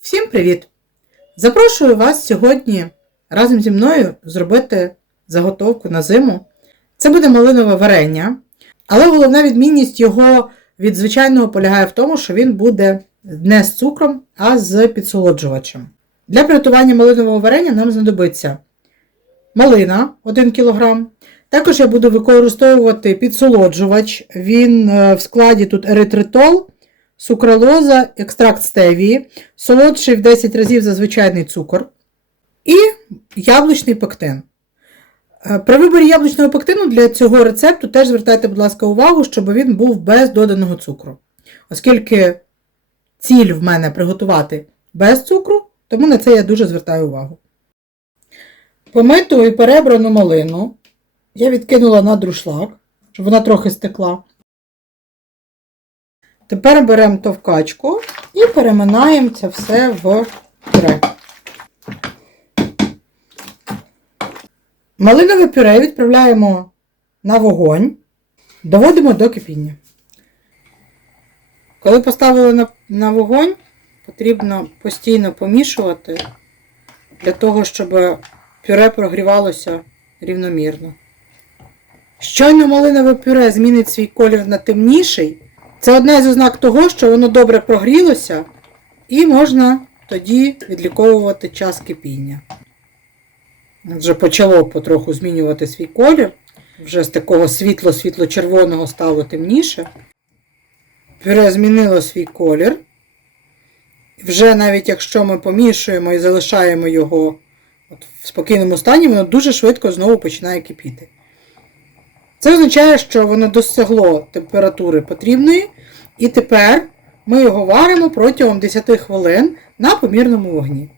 Всім привіт! Запрошую вас сьогодні разом зі мною зробити заготовку на зиму. Це буде малинове варення, але головна відмінність його від звичайного полягає в тому, що він буде не з цукром, а з підсолоджувачем. Для приготування малинового варення нам знадобиться малина 1 кг. Також я буду використовувати підсолоджувач. Він е, в складі тут еритритол, сукралоза, екстракт стевії, солодший в 10 разів за звичайний цукор і яблучний пектин. Е, При виборі яблучного пектину для цього рецепту теж звертайте, будь ласка, увагу, щоб він був без доданого цукру. Оскільки ціль в мене приготувати без цукру, тому на це я дуже звертаю увагу. Помиту і перебрану малину я відкинула на друшлак, щоб вона трохи стекла. Тепер беремо товкачку і переминаємо це все в пюре. Малинове пюре відправляємо на вогонь, доводимо до кипіння. Коли поставили на, на вогонь, потрібно постійно помішувати для того, щоб пюре прогрівалося рівномірно. Щойно малинове пюре змінить свій колір на темніший, це одна з ознак того, що воно добре прогрілося, і можна тоді відліковувати час кипіння. Вже почало потроху змінювати свій колір. Вже з такого світло-світло-червоного стало темніше. Пюре змінило свій колір. Вже навіть якщо ми помішуємо і залишаємо його от в спокійному стані, воно дуже швидко знову починає кипіти. Це означає, що воно досягло температури потрібної, і тепер ми його варимо протягом 10 хвилин на помірному вогні.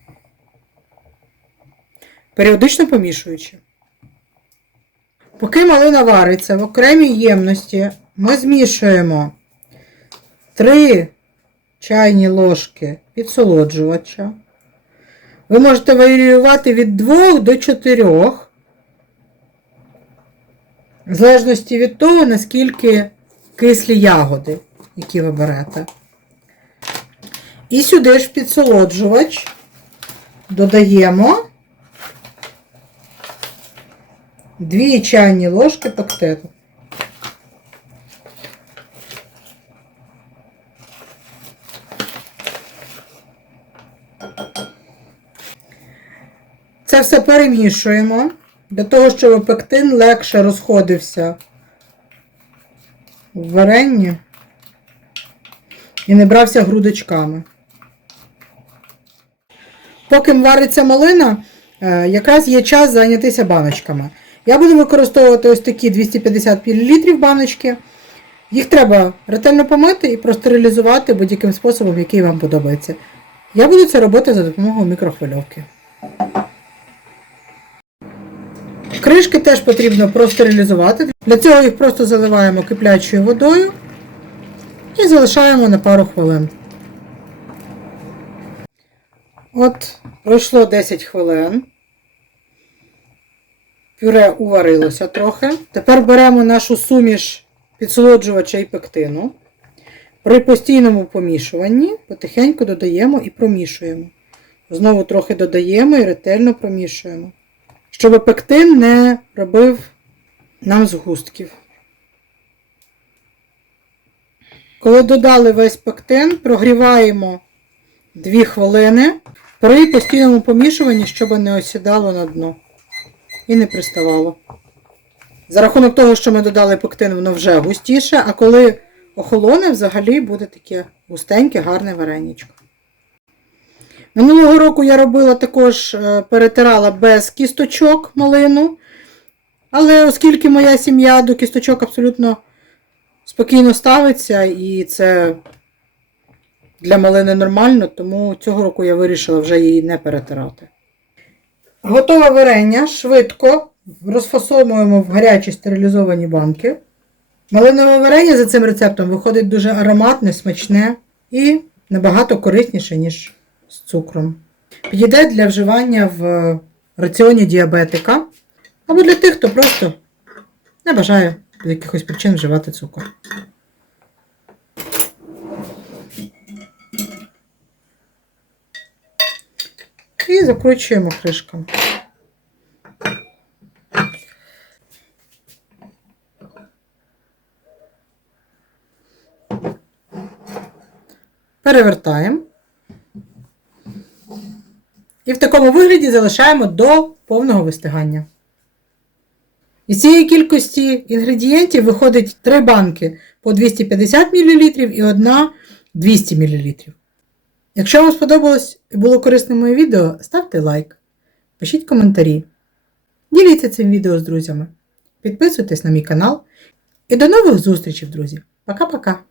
Періодично помішуючи. Поки малина вариться в окремій ємності, ми змішуємо 3 чайні ложки підсолоджувача. Ви можете варіювати від 2 до 4, в залежності від того, наскільки кислі ягоди, які ви берете. І сюди ж підсолоджувач додаємо 2 чайні ложки пектину. Це все перемішуємо для того, щоб пектин легше розходився в варенні і не брався грудочками. Поки вариться малина, е, якраз є час зайнятися баночками. Я буду використовувати ось такі 250 мл баночки. Їх треба ретельно помити і простерилізувати будь-яким способом, який вам подобається. Я буду це робити за допомогою мікрохвильовки. Кришки теж потрібно простерилізувати. Для цього їх просто заливаємо киплячою водою і залишаємо на пару хвилин. От, пройшло 10 хвилин. Пюре уварилося трохи. Тепер беремо нашу суміш підсолоджувача і пектину. При постійному помішуванні потихеньку додаємо і промішуємо. Знову трохи додаємо і ретельно промішуємо. Щоб пектин не робив нам згустків. Коли додали весь пектин, прогріваємо 2 хвилини при постійному помішуванні, щоб не осідало на дно і не приставало. За рахунок того, що ми додали пектин, воно вже густіше, а коли охолоне, взагалі буде таке густеньке, гарне вареничко. Минулого року я робила також, е, перетирала без кісточок малину. Але оскільки моя сім'я до кісточок абсолютно спокійно ставиться, і це для малини нормально, тому цього року я вирішила вже її не перетирати. Готове варення швидко розфасовуємо в гарячі стерилізовані банки. Малинове варення за цим рецептом виходить дуже ароматне, смачне і набагато корисніше, ніж з цукром. Підійде для вживання в раціоні діабетика або для тих, хто просто не бажає з якихось причин вживати цукор. І закручуємо кришками. Перевертаємо. І в такому вигляді залишаємо до повного вистигання. Із цієї кількості інгредієнтів виходить 3 банки по 250 мл і одна 200 мл. Якщо вам сподобалось і було корисним моє відео, ставте лайк, пишіть коментарі, діліться цим відео з друзями, підписуйтесь на мій канал і до нових зустрічей, друзі. Пока-пока!